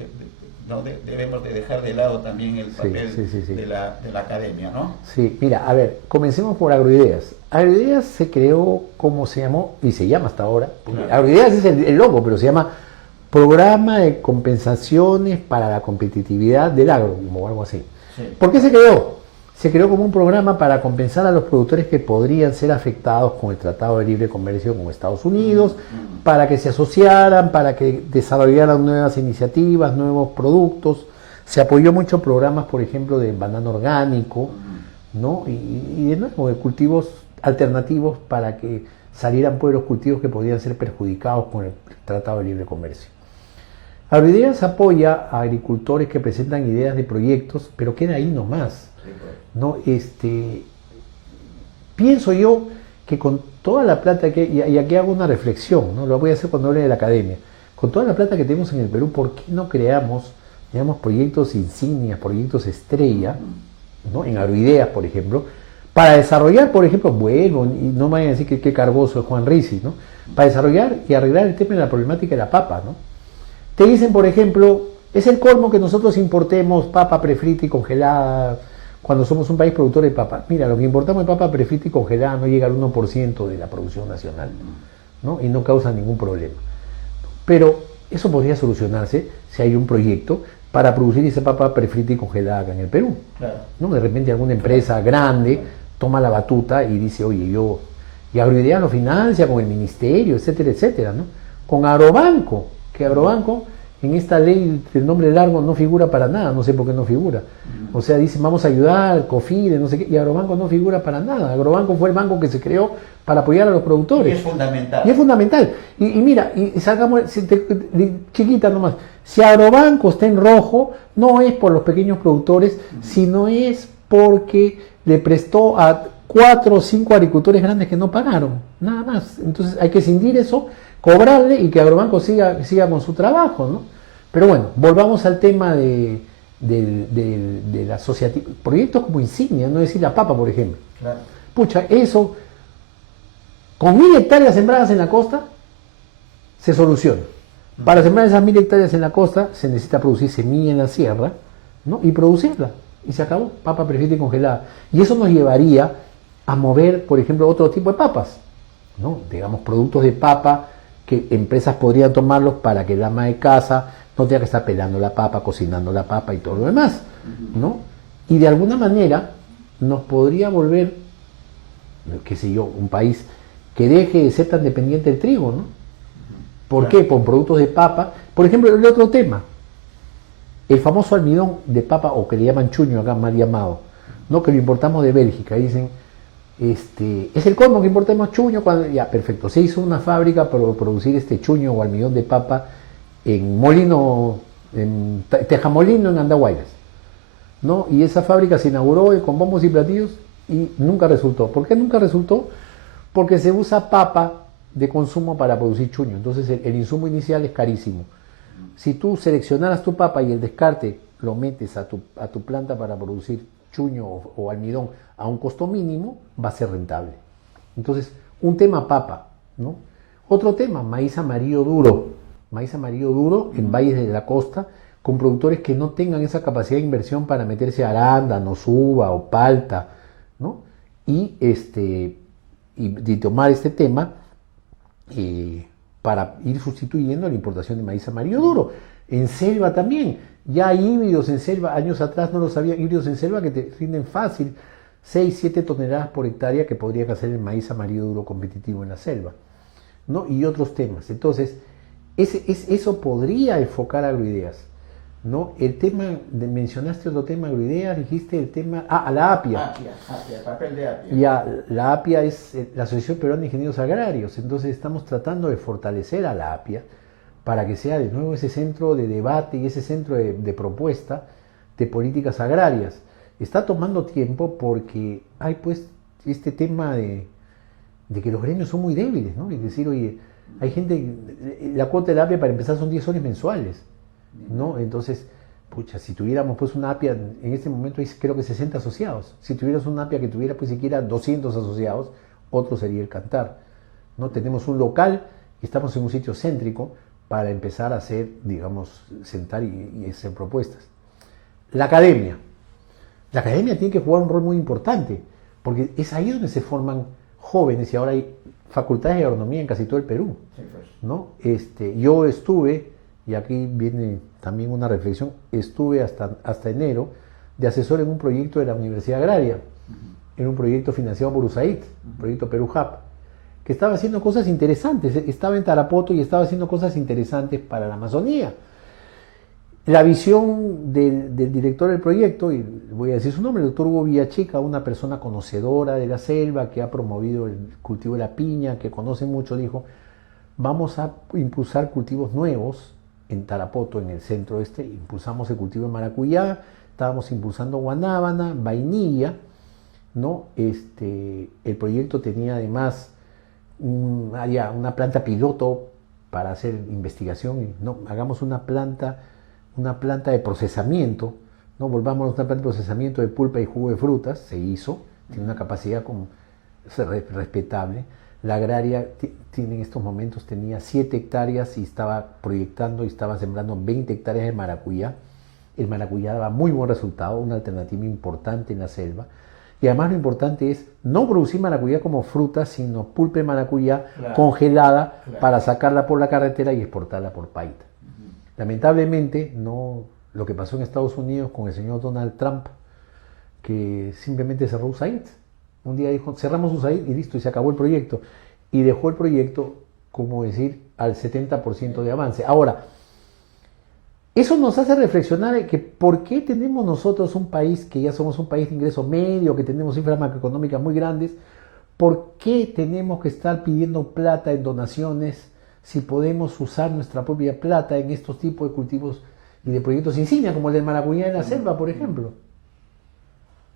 no debemos de dejar de lado también el papel sí. de la academia, ¿no? Sí, mira, a ver, comencemos por Agroideas. Agroideas se creó como se llamó, y se llama hasta ahora, Claro. Agroideas es el logo, pero se llama Programa de Compensaciones para la Competitividad del Agro, o algo así. Sí. ¿Por qué se creó? Se creó como un programa para compensar a los productores que podrían ser afectados con el Tratado de Libre Comercio con Estados Unidos, para que se asociaran, para que desarrollaran nuevas iniciativas, nuevos productos. Se apoyó mucho programas, por ejemplo, de banano orgánico, ¿no? Y de nuevo, de cultivos alternativos para que salieran pues los cultivos que podían ser perjudicados con el Tratado de Libre Comercio. Agroideas apoya a agricultores que presentan ideas de proyectos, pero queda ahí nomás. ¿No? Pienso yo que con toda la plata y aquí hago una reflexión, ¿no? Lo voy a hacer cuando hable de la academia, con toda la plata que tenemos en el Perú, ¿por qué no creamos, digamos, proyectos insignias, proyectos estrella, ¿no? En Agroideas, por ejemplo, para desarrollar, por ejemplo, vuelvo, y no me vayan a decir que Carboso es Juan Rizzi, ¿no? Para desarrollar y arreglar el tema de la problemática de la papa, ¿no? Te dicen, por ejemplo, es el colmo que nosotros importemos papa prefrita y congelada cuando somos un país productor de papa. Mira, lo que importamos de papa prefrita y congelada no llega al 1% de la producción nacional, ¿no? Y no causa ningún problema. Pero eso podría solucionarse si hay un proyecto para producir esa papa prefrita y congelada acá en el Perú. Claro. ¿No? De repente alguna empresa grande toma la batuta y dice, oye, y Agroideas lo financia con el ministerio, etcétera, etcétera, ¿no? Con Agrobanco, que Agrobanco en esta ley el nombre largo no figura para nada, no sé por qué no figura. O sea, dicen vamos a ayudar, COFIDE, no sé qué, y Agrobanco no figura para nada. Agrobanco fue el banco que se creó para apoyar a los productores. Y es fundamental. Y es fundamental. Y mira, y sacamos, chiquita nomás, si Agrobanco está en rojo, no es por los pequeños productores, sino es porque le prestó a 4 o 5 agricultores grandes que no pagaron, nada más. Entonces hay que cindir eso, cobrarle y que Agrobanco siga con su trabajo, ¿no? Pero bueno, volvamos al tema de la asociativa. Proyectos como insignia, no decir la papa, por ejemplo. Claro. Pucha, eso, con 1000 hectáreas sembradas en la costa, se soluciona. Para sembrar esas 1000 hectáreas en la costa, se necesita producir semilla en la sierra, ¿no? Y producirla. Y se acabó, papa prefrita y congelada. Y eso nos llevaría a mover, por ejemplo, otro tipo de papas, ¿no? Digamos, productos de papa que empresas podrían tomarlos para que el ama de casa no tenga que estar pelando la papa, cocinando la papa y todo lo demás, ¿no? Y de alguna manera nos podría volver, qué sé yo, un país que deje de ser tan dependiente del trigo, ¿no? ¿Por qué? Por productos de papa. Por ejemplo, el otro tema, el famoso almidón de papa, o que le llaman chuño acá, mal llamado, ¿no? Que lo importamos de Bélgica. Dicen, es el colmo que importemos chuño cuando, ya, perfecto, se hizo una fábrica para producir este chuño o almidón de papa en Molino en Tejamolino, en Andahuaylas, ¿no? Y esa fábrica se inauguró con bombos y platillos y nunca resultó. ¿Por qué nunca resultó? Porque se usa papa de consumo para producir chuño, entonces el insumo inicial es carísimo. Si tú seleccionaras tu papa y el descarte lo metes a tu planta para producir chuño o almidón a un costo mínimo, va a ser rentable. Entonces, un tema papa, ¿no? Otro tema, maíz amarillo duro. Maíz amarillo duro en valles de la costa, con productores que no tengan esa capacidad de inversión para meterse a arándano, uva o palta, ¿no? Y tomar este tema para ir sustituyendo la importación de maíz amarillo duro. En selva también, ya hay híbridos en selva, años atrás no los había, híbridos en selva que te rinden fácil 6, 7 toneladas por hectárea que podría hacer el maíz amarillo duro competitivo en la selva, ¿no? Y otros temas. Entonces, eso podría enfocar Agroideas, ¿no? El tema, mencionaste otro tema, Agroideas, dijiste el tema, la APIA. APIA, papel de APIA. Ya, la APIA es la Asociación Peruana de Ingenieros Agrarios, entonces estamos tratando de fortalecer a la APIA para que sea de nuevo ese centro de debate y ese centro de propuesta de políticas agrarias. Está tomando tiempo porque hay pues este tema de que los gremios son muy débiles, ¿no? Es decir, oye, hay gente, la cuota de la APIA para empezar son 10 soles mensuales, ¿no? Entonces, pucha, si tuviéramos pues una APIA, en este momento hay creo que 60 asociados, si tuvieras una APIA que tuviera pues siquiera 200 asociados, otro sería el cantar, ¿no? Tenemos un local, estamos en un sitio céntrico para empezar a hacer, digamos, sentar y hacer propuestas. La academia tiene que jugar un rol muy importante, porque es ahí donde se forman jóvenes y ahora hay facultades de agronomía en casi todo el Perú, Sí, pues. ¿no? Yo estuve, y aquí viene también una reflexión, estuve hasta enero de asesor en un proyecto de la Universidad Agraria, en un proyecto financiado por USAID, proyecto Perú Hub, que estaba haciendo cosas interesantes, estaba en Tarapoto y estaba haciendo cosas interesantes para la Amazonía. La visión del director del proyecto, y voy a decir su nombre, el doctor Hugo Villachica, una persona conocedora de la selva, que ha promovido el cultivo de la piña, que conoce mucho, dijo, vamos a impulsar cultivos nuevos en Tarapoto, en el centro impulsamos el cultivo de maracuyá, estábamos impulsando guanábana, vainilla, ¿no? El proyecto tenía además una planta piloto para hacer investigación, no, hagamos una planta de procesamiento, ¿no? Volvamos a una planta de procesamiento de pulpa y jugo de frutas, se hizo, tiene una capacidad respetable. La agraria tiene en estos momentos, tenía 7 hectáreas y estaba proyectando y estaba sembrando 20 hectáreas de maracuyá. El maracuyá daba muy buen resultado, una alternativa importante en la selva. Y además lo importante es no producir maracuyá como fruta, sino pulpa de maracuyá congelada para sacarla por la carretera y exportarla por paita. Lamentablemente, no lo que pasó en Estados Unidos con el señor Donald Trump, que simplemente cerró USAID. Un día dijo, cerramos USAID y listo, y se acabó el proyecto. Y dejó el proyecto, como decir, al 70% de avance. Ahora, eso nos hace reflexionar de que por qué tenemos nosotros un país que ya somos un país de ingreso medio, que tenemos cifras macroeconómicas muy grandes, por qué tenemos que estar pidiendo plata en donaciones si podemos usar nuestra propia plata en estos tipos de cultivos y de proyectos insignia, como el del maracuyá en la selva, por ejemplo,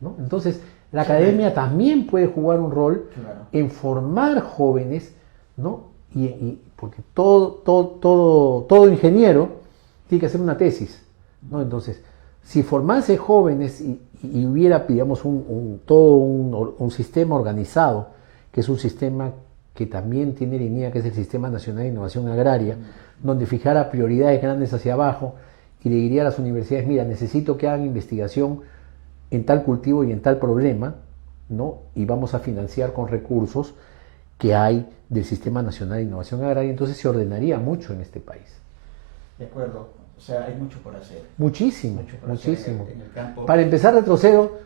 ¿no? Entonces, la academia también puede jugar un rol en formar jóvenes, ¿no? Y porque todo ingeniero tiene que hacer una tesis, ¿no? Entonces, si formase jóvenes y hubiera, digamos, todo un sistema organizado, que es un sistema que también tiene línea, que es el Sistema Nacional de Innovación Agraria, donde fijara prioridades grandes hacia abajo y le diría a las universidades, mira, necesito que hagan investigación en tal cultivo y en tal problema, ¿no? Y vamos a financiar con recursos que hay del Sistema Nacional de Innovación Agraria, entonces se ordenaría mucho en este país. De acuerdo, o sea, hay mucho por hacer. Muchísimo. En el campo. Para empezar de cero,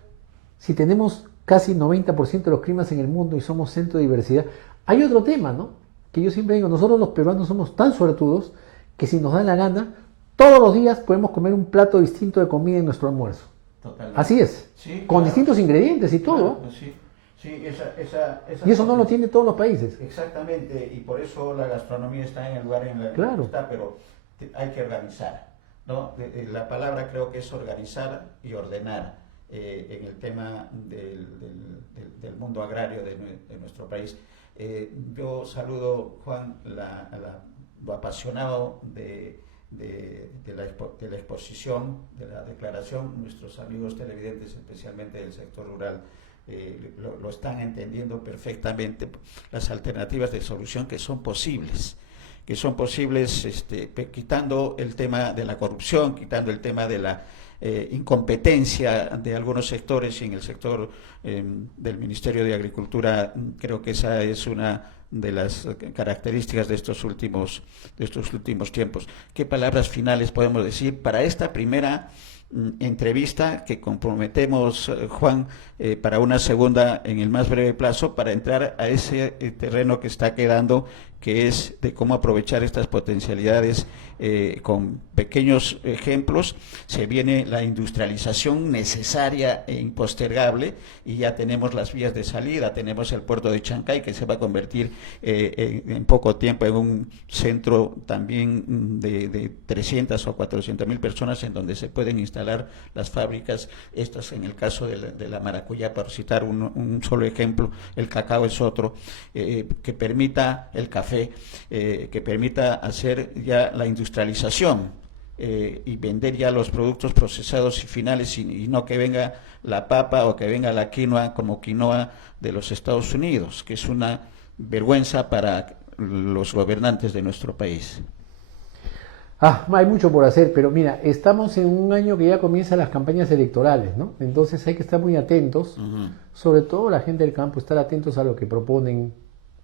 si tenemos casi 90% de los climas en el mundo y somos centro de diversidad, hay otro tema, ¿no? Que yo siempre digo, nosotros los peruanos somos tan suertudos que si nos da la gana, todos los días podemos comer un plato distinto de comida en nuestro almuerzo. Totalmente. Así es, Sí, con claro. distintos ingredientes y todo. Claro, sí, Y eso no lo tienen todos los países. Exactamente, y por eso la gastronomía está en el lugar en el Claro. que está, pero hay que organizar. ¿no? La palabra creo que es organizar y ordenar en el tema del mundo agrario de nuestro país. Yo saludo, Juan, lo apasionado de la exposición, de la declaración. Nuestros amigos televidentes, especialmente del sector rural, lo están entendiendo perfectamente, las alternativas de solución que son posibles, quitando el tema de la corrupción, quitando el tema de la incompetencia de algunos sectores, y en el sector del Ministerio de Agricultura creo que esa es una de las características de estos últimos tiempos. ¿Qué palabras finales podemos decir para esta primera entrevista que comprometemos, Juan, para una segunda en el más breve plazo, para entrar a ese terreno que está quedando, que es de cómo aprovechar estas potencialidades con pequeños ejemplos? Se viene la industrialización necesaria e impostergable, y ya tenemos las vías de salida, tenemos el puerto de Chancay, que se va a convertir en poco tiempo en un centro también de 300 o 400.000 personas, en donde se pueden instalar las fábricas, estas en el caso de la maracuyá, por citar un solo ejemplo. El cacao es otro, que permita el café, que permita hacer ya la industrialización y vender ya los productos procesados y finales, y no que venga la papa o que venga la quinoa como quinoa de los Estados Unidos, que es una vergüenza para los gobernantes de nuestro país. Hay mucho por hacer, pero mira, estamos en un año que ya comienzan las campañas electorales, ¿no? Entonces hay que estar muy atentos, sobre todo la gente del campo, estar atentos a lo que proponen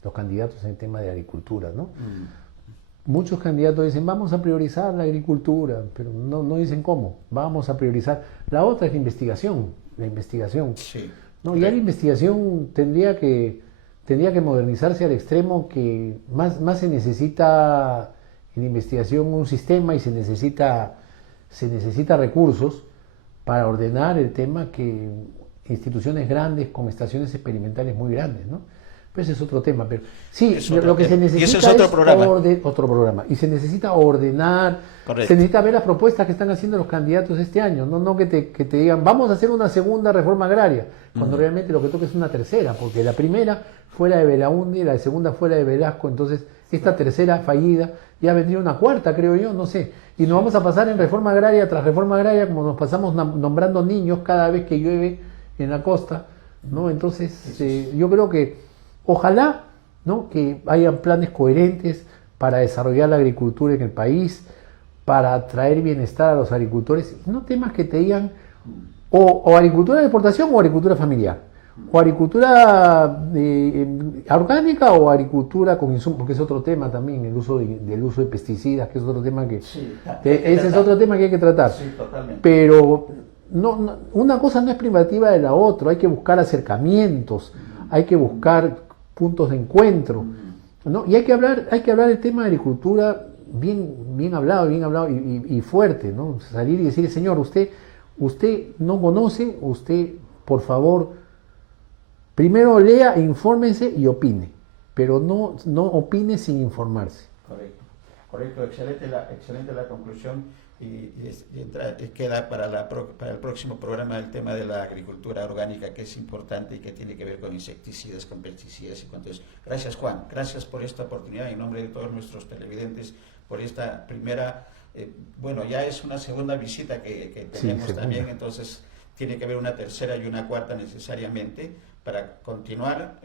los candidatos en el tema de agricultura, ¿no? Muchos candidatos dicen, vamos a priorizar la agricultura, pero no dicen cómo, vamos a priorizar. La otra es la investigación, Sí, ¿no? Ya la investigación tendría que modernizarse al extremo que más se necesita en investigación un sistema, y se necesita recursos para ordenar el tema, que instituciones grandes con estaciones experimentales muy grandes, ¿no? Pues ese es otro tema, pero sí, lo que se necesita es otro programa, y se necesita ordenar. Correcto. Se necesita ver las propuestas que están haciendo los candidatos este año, no que te digan, vamos a hacer una segunda reforma agraria, cuando realmente lo que toca es una tercera, porque la primera fuera de Belaúnde, la segunda fuera de Velasco, entonces esta tercera fallida, ya vendría una cuarta, creo yo, no sé, y nos vamos a pasar en reforma agraria tras reforma agraria, como nos pasamos nombrando niños cada vez que llueve en la costa, ¿no? Entonces yo creo que ojalá, ¿no?, que hayan planes coherentes para desarrollar la agricultura en el país, para traer bienestar a los agricultores, no temas que te digan o agricultura de exportación o agricultura familiar, o agricultura orgánica o agricultura con insumos, porque es otro tema también, el uso de pesticidas, que es otro tema ese es otro tema que hay que tratar. Sí, totalmente. Pero una cosa no es privativa de la otra, hay que buscar acercamientos, hay que buscar puntos de encuentro, ¿no? Y hay que hablar del tema de agricultura bien hablado y fuerte, ¿no? Salir y decir, señor, usted no conoce, usted, por favor, primero lea, infórmese y opine, pero no opine sin informarse. Correcto, excelente la conclusión, y queda para el próximo programa el tema de la agricultura orgánica, que es importante y que tiene que ver con insecticidas, con pesticidas y cuanto es. Gracias, Juan, gracias por esta oportunidad, en nombre de todos nuestros televidentes, por esta primera, ya es una segunda visita que tenemos también, entonces tiene que haber una tercera y una cuarta necesariamente, para continuar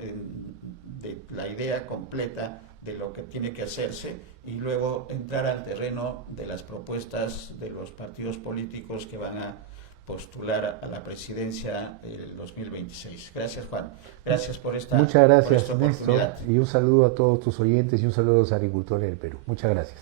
de la idea completa de lo que tiene que hacerse, y luego entrar al terreno de las propuestas de los partidos políticos que van a postular a la presidencia el 2026. Gracias, Juan. Gracias por esta Muchas gracias, oportunidad. Néstor, y un saludo a todos tus oyentes y un saludo a los agricultores del Perú. Muchas gracias.